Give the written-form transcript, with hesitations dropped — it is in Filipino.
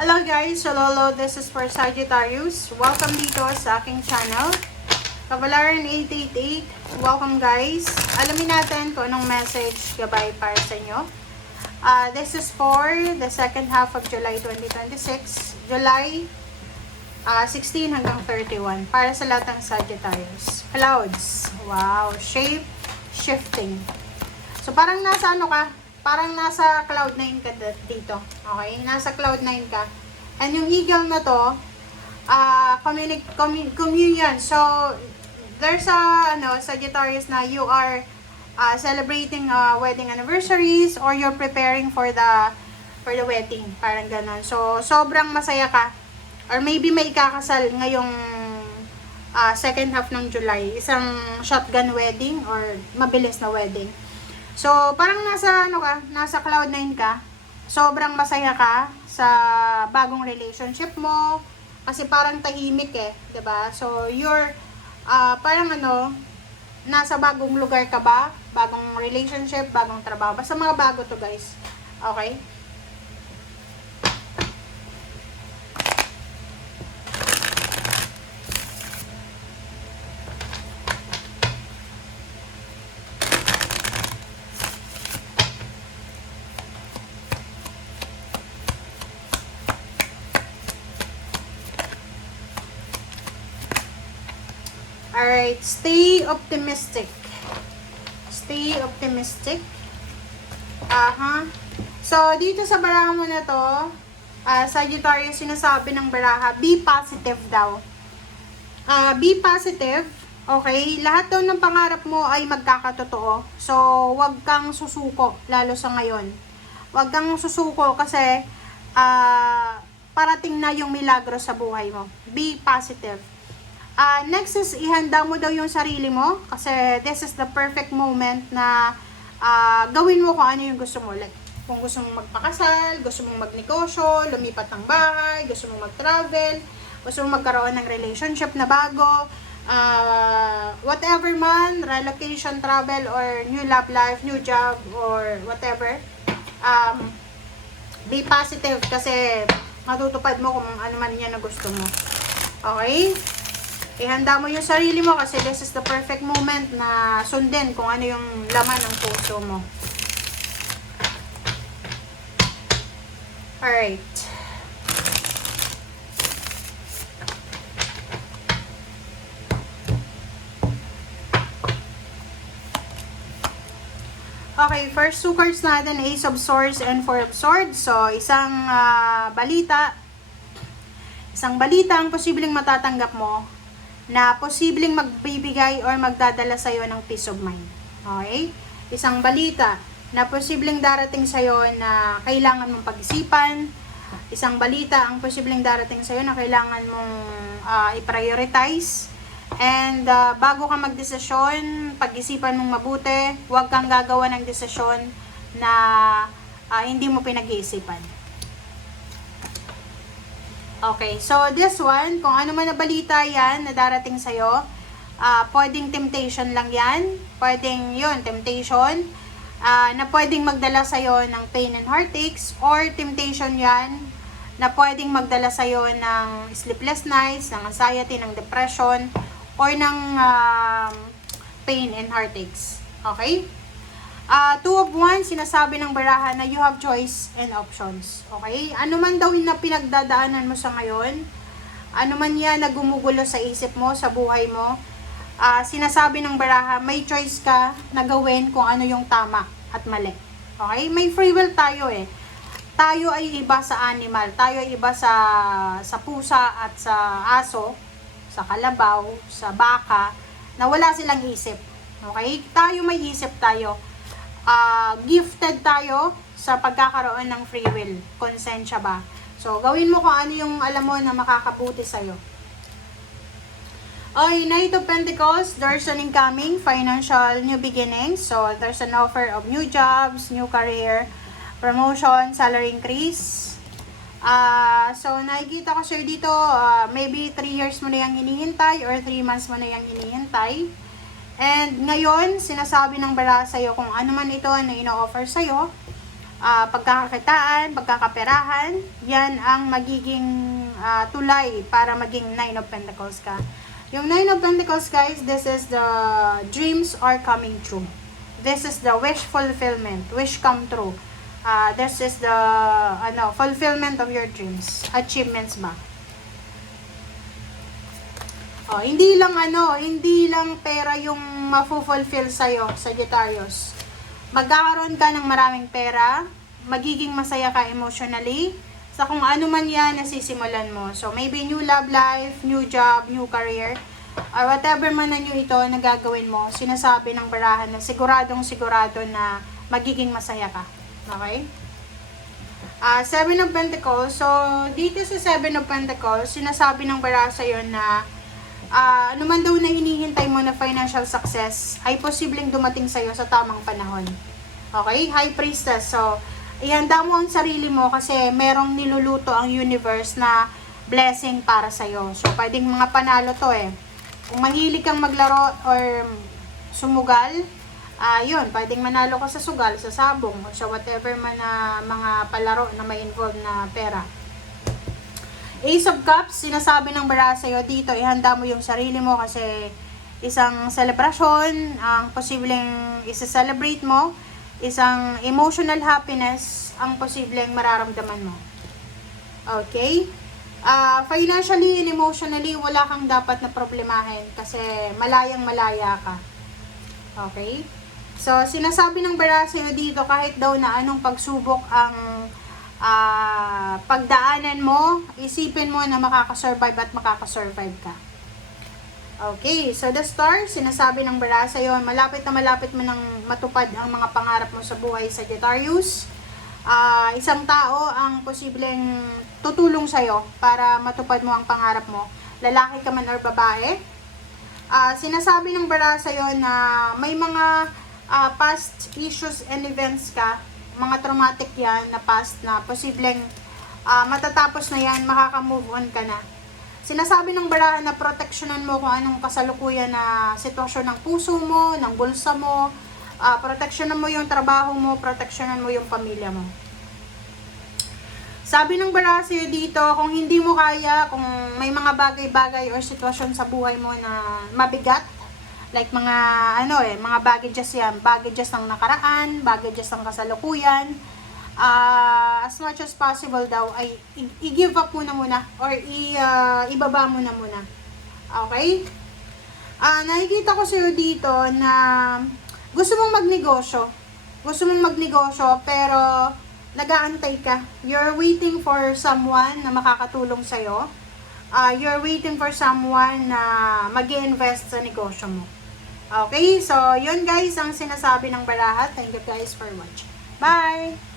Hello guys, Lolo, this is for Sagittarius. Welcome dito sa aking channel. Kavalaran 888, welcome guys. Alamin natin kung anong message gabay para sa inyo. This is for the second half of July 2026. July 16 hanggang 31. Para sa lahat ng Sagittarius. Clouds. Wow, shape shifting. So parang nasa ano ka? Parang nasa cloud 9 ka dito. Okay? Nasa cloud 9 ka. And yung eagle na to, communion. So, there's Sagittarius na you are celebrating wedding anniversaries or you're preparing for the wedding. Parang ganon. So, sobrang masaya ka. Or maybe may ikakasal ngayong second half ng July. Isang shotgun wedding or mabilis na wedding. So, parang nasa cloud 9 ka. Sobrang masaya ka sa bagong relationship mo. Kasi parang tahimik eh, 'di ba? So, you're parang nasa bagong lugar ka ba? Bagong relationship, bagong trabaho. Basta mga bago to, guys. Okay? Alright, stay optimistic. Stay optimistic. So, dito sa baraha mo na to, Sagittarius, sinasabi ng baraha, be positive daw. Be positive, okay? Lahat daw ng pangarap mo ay magkakatotoo. So, wag kang susuko, lalo sa ngayon. Wag kang susuko kasi parating na yung milagro sa buhay mo. Be positive. Next is, ihanda mo daw yung sarili mo kasi this is the perfect moment na gawin mo kung ano yung gusto mo. Like, kung gusto mong magpakasal, gusto mong magnegosyo, lumipat ng bahay, gusto mong mag-travel, gusto mong magkaroon ng relationship na bago, whatever man, relocation, travel, or new love life, new job, or whatever, be positive kasi matutupad mo kung ano man yan na gusto mo. Okay? Ihanda mo yung sarili mo kasi this is the perfect moment na sundin kung ano yung laman ng puso mo. Alright. Okay, first two cards natin, Ace of Swords and Four of Swords. So, isang balita ang posibleng matatanggap mo na posibleng magbibigay or magdadala sa'yo ng peace of mind. Okay? Isang balita na posibleng darating sa'yo na kailangan mong pag-isipan. Isang balita ang posibleng darating sa'yo na kailangan mong i-prioritize. And bago ka magdesisyon, pag-isipan mong mabuti, huwag kang gagawa ng desisyon na hindi mo pinag-iisipan. Okay, so this one, kung ano man na balita yan na darating sa'yo, pwedeng temptation lang yan. Pwedeng yun, temptation, na pwedeng magdala sa'yo ng pain and heartaches, or temptation yan na pwedeng magdala sa'yo ng sleepless nights, ng anxiety, ng depression, or ng pain and heartaches. Okay? Two of Wands, sinasabi ng baraha na you have choice and options. Okay? Ano man daw na pinagdadaanan mo sa ngayon, ano man yan na gumugulo sa isip mo, sa buhay mo, sinasabi ng baraha, may choice ka na gawin kung ano yung tama at mali. Okay? May free will tayo eh. Tayo ay iba sa animal. Tayo ay iba sa pusa at sa aso, sa kalabaw, sa baka, na wala silang isip. Okay? Tayo may isip tayo. Gifted tayo sa pagkakaroon ng free will. Konsensya ba? So, gawin mo kung ano yung alam mo na makakabuti sa'yo. Okay, Knight of Pentacles, there's an incoming financial new beginning. So, there's an offer of new jobs, new career, promotion, salary increase. So, nakikita ko sa'yo dito, maybe 3 years mo na yung hinihintay or 3 months mo na yung hinihintay. And ngayon, sinasabi ng baraha sa'yo kung ano man ito na ino-offer sa'yo, pagkakakitaan, pagkakaperahan, yan ang magiging tulay para maging Nine of Pentacles ka. Yung Nine of Pentacles, guys, this is the dreams are coming true. This is the wish fulfillment, wish come true. This is the fulfillment of your dreams, achievements ba. Hindi lang pera yung mafu-fulfill sa'yo, Sagittarius. Magkakaroon ka ng maraming pera, magiging masaya ka emotionally, sa kung ano man yan nasisimulan mo. So, maybe new love life, new job, new career, or whatever man na nyo ito na gagawin mo, sinasabi ng barahan na siguradong-sigurado na magiging masaya ka. Okay? Seven of Pentacles. So, dito sa Seven of Pentacles, sinasabi ng baraha sa'yo na ano man daw na hinihintay mo na financial success ay posibleng dumating sa'yo sa tamang panahon. Okay? High Priestess. So, ihanda mo ang sarili mo kasi merong niluluto ang universe na blessing para sa'yo. So, pwedeng mga panalo to eh. Kung mahilig kang maglaro or sumugal, yun, pwedeng manalo ka sa sugal, sa sabong, o sa whatever man na mga palaro na may involved na pera. Ace of Cups, sinasabi ng baraha sa'yo dito, ihanda mo yung sarili mo kasi isang selebrasyon, ang posibleng isa-celebrate mo, isang emotional happiness, ang posibleng mararamdaman mo. Okay? Financially and emotionally, wala kang dapat na problemahin kasi malayang-malaya ka. Okay? So, sinasabi ng baraha sa'yo dito, kahit daw na anong pagsubok ang pagdaanan mo, isipin mo na makakasurvive at makakasurvive ka. Okay, so the star, sinasabi ng baraha sa'yo, malapit na malapit mo nang matupad ang mga pangarap mo sa buhay, Sagittarius. Isang tao ang posibleng tutulong sa'yo para matupad mo ang pangarap mo, lalaki ka man or babae. Sinasabi ng baraha sa'yo na may mga past issues and events ka, mga traumatic yan na past na posibleng matatapos na yan, makaka-move on ka na. Sinasabi ng baraha na proteksyonan mo kung anong kasalukuyan na sitwasyon ng puso mo, ng bulsa mo, proteksyonan mo yung trabaho mo, proteksyonan mo yung pamilya mo. Sabi ng baraha sa'yo dito, kung hindi mo kaya, kung may mga bagay-bagay or sitwasyon sa buhay mo na mabigat, like mga mga baggages yan, baggages ng nakaraan, baggages ng kasalukuyan, as much as possible daw ay i-give up muna or ibaba mo na muna. Okay? Nakikita ko sa'yo dito na gusto mong magnegosyo pero nag-aantay ka. You're waiting for someone na makakatulong sa'yo. You're waiting for someone na mag-i-invest sa negosyo mo. Okay, so yun guys ang sinasabi ng baraha. Thank you guys for watching. Bye!